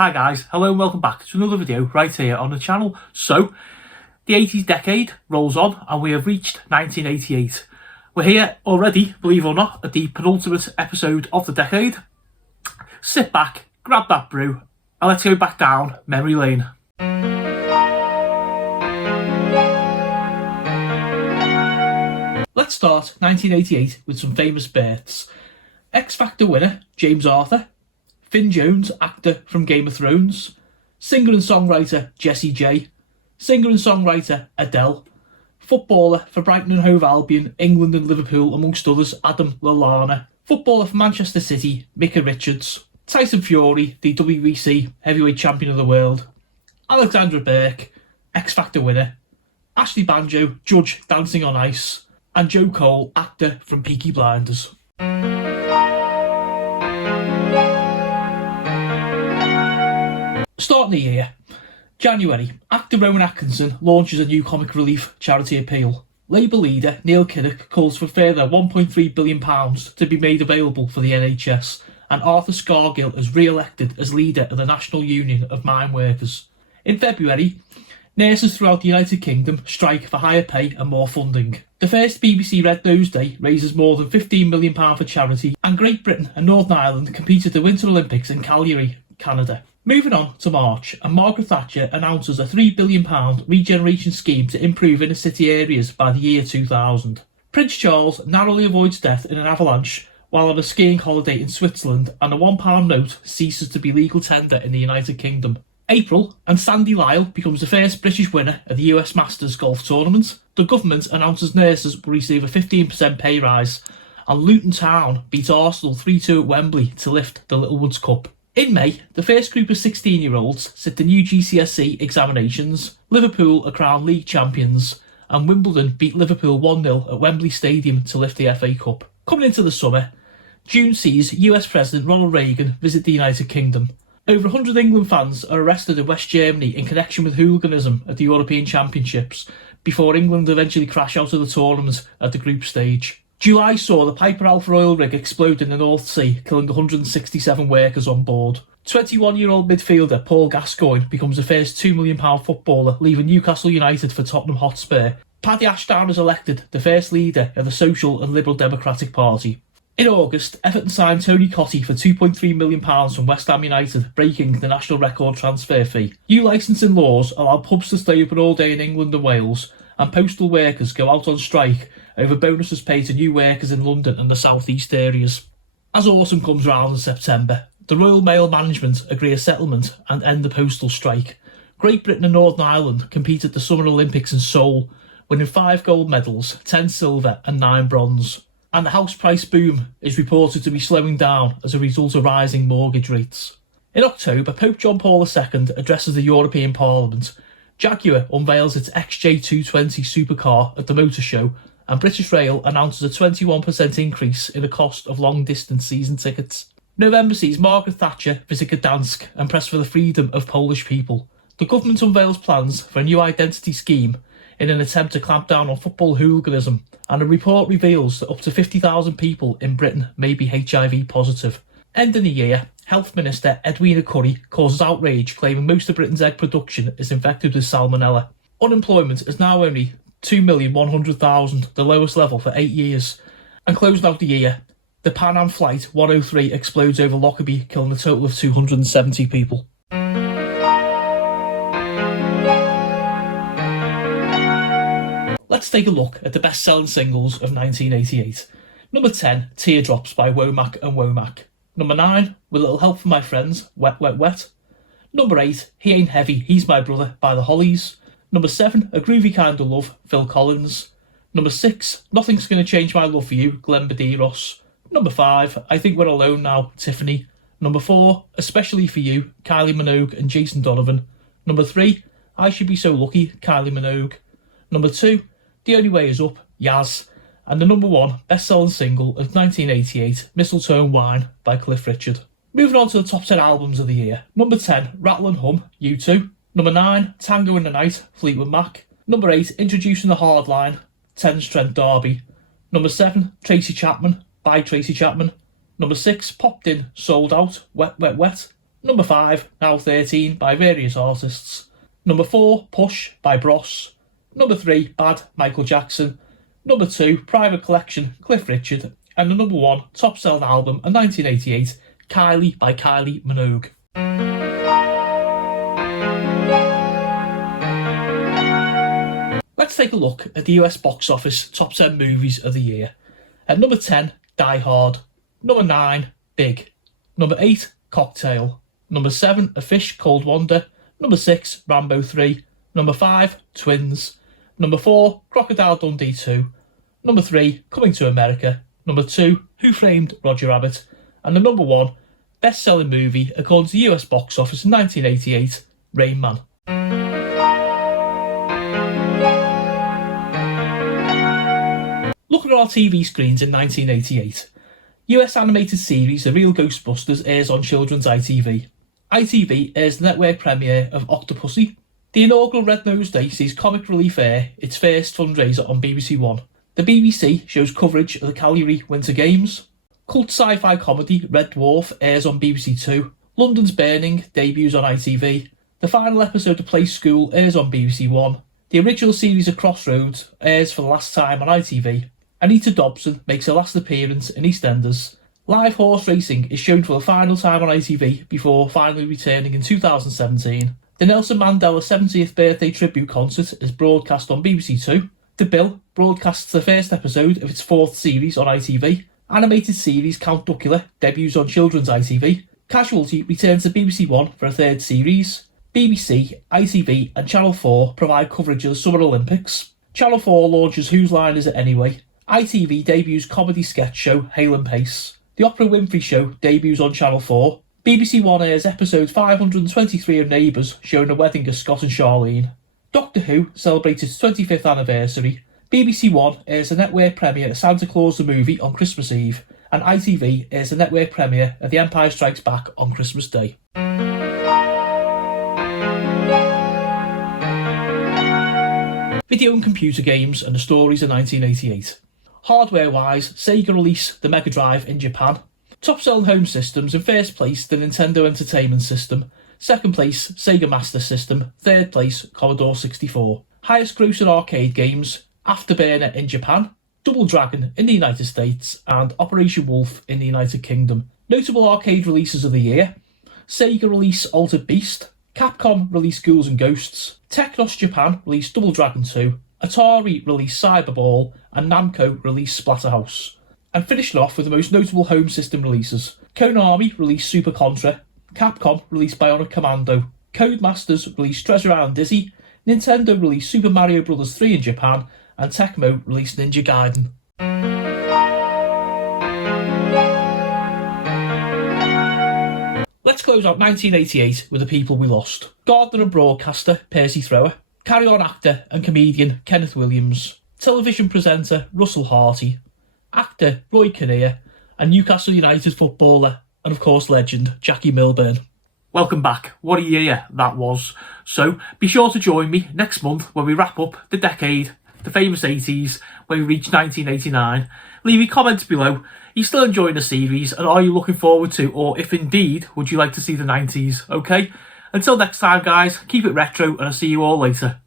Hi guys, hello and welcome back to another video right here on the channel. So, the 80s decade rolls on and we have reached 1988. We're here already, believe it or not, at the penultimate episode of the decade. Sit back, grab that brew and let's go back down memory lane. Let's start 1988 with some famous births. X Factor winner James Arthur, Finn Jones, actor from Game of Thrones, singer and songwriter Jessie J, singer and songwriter Adele, footballer for Brighton and Hove Albion, England and Liverpool amongst others Adam Lallana, footballer for Manchester City Micah Richards, Tyson Fury, the WBC heavyweight champion of the world, Alexandra Burke, X Factor winner, Ashley Banjo, judge Dancing on Ice, and Joe Cole, actor from Peaky Blinders. Starting the year, January, actor Rowan Atkinson launches a new comic relief charity appeal. Labour leader Neil Kinnock calls for a further £1.3 billion to be made available for the NHS, and Arthur Scargill is re-elected as leader of the National Union of Mine Workers. In February, nurses throughout the United Kingdom strike for higher pay and more funding. The first BBC Red Nose Day raises more than £15 million for charity, and Great Britain and Northern Ireland compete at the Winter Olympics in Calgary, Canada. Moving on to March, and Margaret Thatcher announces a £3 billion regeneration scheme to improve inner city areas by the year 2000. Prince Charles narrowly avoids death in an avalanche while on a skiing holiday in Switzerland, and a £1 note ceases to be legal tender in the United Kingdom. April, and Sandy Lyle becomes the first British winner of the US Masters golf tournament. The government announces nurses will receive a 15% pay rise, and Luton Town beat Arsenal 3-2 at Wembley to lift the Littlewoods Cup. In May, the first group of 16-year-olds sit the new GCSE examinations. Liverpool are crowned league champions, and Wimbledon beat Liverpool 1-0 at Wembley Stadium to lift the FA Cup. Coming into the summer, June sees US President Ronald Reagan visit the United Kingdom. Over 100 England fans are arrested in West Germany in connection with hooliganism at the European Championships, before England eventually crash out of the tournament at the group stage. July saw the Piper Alpha oil rig explode in the North Sea, killing 167 workers on board. 21-year-old midfielder Paul Gascoigne becomes the first £2 million footballer, leaving Newcastle United for Tottenham Hotspur. Paddy Ashdown is elected the first leader of the Social and Liberal Democratic Party. In August, Everton signed Tony Cottee for £2.3 million from West Ham United, breaking the national record transfer fee. New licensing laws allow pubs to stay open all day in England and Wales, and postal workers go out on strike over bonuses paid to new workers in London and the South East areas. As autumn comes round in September, the Royal Mail management agree a settlement and end the postal strike. Great Britain and Northern Ireland compete at the Summer Olympics in Seoul, winning 5 gold medals, 10 silver and 9 bronze. And the house price boom is reported to be slowing down as a result of rising mortgage rates. In October, Pope John Paul II addresses the European Parliament. Jaguar unveils its XJ220 supercar at the motor show, and British Rail announces a 21% increase in the cost of long-distance season tickets. November sees Margaret Thatcher visit Gdansk and press for the freedom of Polish people. The government unveils plans for a new identity scheme in an attempt to clamp down on football hooliganism, and a report reveals that up to 50,000 people in Britain may be HIV positive. Ending the year, Health Minister Edwina Currie causes outrage, claiming most of Britain's egg production is infected with salmonella. Unemployment is now only 2,100,000, the lowest level for 8 years. And closing out the year, the Pan Am Flight 103 explodes over Lockerbie, killing a total of 270 people. Let's take a look at the best-selling singles of 1988. Number 10, Teardrops by Womack and Womack. Number 9, With a Little Help from My Friends, Wet Wet Wet. Number 8, He Ain't Heavy, He's My Brother by the Hollies. Number 7, A Groovy Kind of Love, Phil Collins. Number 6, Nothing's Gonna Change My Love for You, Glenn Medeiros. Number 5, I Think We're Alone Now, Tiffany. Number 4, Especially for You, Kylie Minogue and Jason Donovan. Number 3, I Should Be So Lucky, Kylie Minogue. Number 2, The Only Way Is Up, Yaz. And the number 1 best-selling single of 1988, Mistletoe and Wine by Cliff Richard. Moving on to the top 10 albums of the year. Number 10, Rattle and Hum, U2. Number 9, Tango in the Night, Fleetwood Mac. Number 8, Introducing the Hardline, 10's Trent D'Arby. Number 7, Tracy Chapman by Tracy Chapman. Number 6, Popped In, Sold Out, Wet Wet Wet. Number 5, Now 13 by various artists. Number 4, Push by Bros. Number 3, Bad, Michael Jackson. Number 2, Private Collection, Cliff Richard. And the number 1 top selling album of 1988, Kylie by Kylie Minogue. Let's take a look at the US box office top 10 movies of the year. At number 10, Die Hard. Number 9, Big. Number 8, Cocktail. Number 7, A Fish Called Wanda. Number 6, Rambo 3. Number 5, Twins. Number 4, Crocodile Dundee 2. Number 3, Coming to America. Number 2, Who Framed Roger Rabbit. And the number 1, best-selling movie according to the US box office in 1988, Rain Man. Looking at our TV screens in 1988, US animated series The Real Ghostbusters airs on children's ITV. ITV airs the network premiere of Octopussy. The inaugural Red Nose Day sees Comic Relief air its first fundraiser on BBC One. The BBC shows coverage of the Cagliari Winter Games. Cult sci-fi comedy Red Dwarf airs on BBC Two. London's Burning debuts on ITV. The final episode of Play School airs on BBC One. The original series of Crossroads airs for the last time on ITV. Anita Dobson makes her last appearance in EastEnders. Live horse racing is shown for the final time on ITV before finally returning in 2017. The Nelson Mandela 70th birthday tribute concert is broadcast on BBC Two. The Bill broadcasts the first episode of its 4th series on ITV. Animated series Count Duckula debuts on children's ITV. Casualty returns to BBC One for a 3rd series. BBC, ITV and Channel 4 provide coverage of the Summer Olympics. Channel 4 launches Whose Line Is It Anyway? ITV debuts comedy sketch show Hale and Pace. The Oprah Winfrey Show debuts on Channel 4. BBC One airs episode 523 of Neighbours, showing the wedding of Scott and Charlene. Doctor Who celebrates its 25th anniversary. BBC One airs the network premiere of Santa Claus the Movie on Christmas Eve, and ITV airs the network premiere of The Empire Strikes Back on Christmas Day. Video and computer games and the stories of 1988. Hardware-wise, Sega released the Mega Drive in Japan. Top-selling home systems: in first place, the Nintendo Entertainment System. Second place, Sega Master System. Third place, Commodore 64. Highest grossing arcade games: Afterburner in Japan, Double Dragon in the United States, and Operation Wolf in the United Kingdom. Notable arcade releases of the year: Sega released Altered Beast, Capcom released Ghouls and Ghosts, Technos Japan released Double Dragon 2, Atari released Cyberball, and Namco released Splatterhouse. And finishing off with the most notable home system releases: Konami released Super Contra, Capcom released Bionic Commando, Codemasters released Treasure Island Dizzy, Nintendo released Super Mario Bros. 3 in Japan, and Tecmo released Ninja Gaiden. Let's close out 1988 with the people we lost. Gardener and broadcaster Percy Thrower, carry-on actor and comedian Kenneth Williams, television presenter Russell Harty, actor Roy Kinnear, and Newcastle United footballer and of course legend Jackie Milburn. Welcome back. What a year that was. So be sure to join me next month when we wrap up the decade, the famous 80s, when we reach 1989. Leave your comments below. Are you still enjoying the series, and are you looking forward to, or if indeed, would you like to see the 90s? Okay? Until next time guys, keep it retro and I'll see you all later.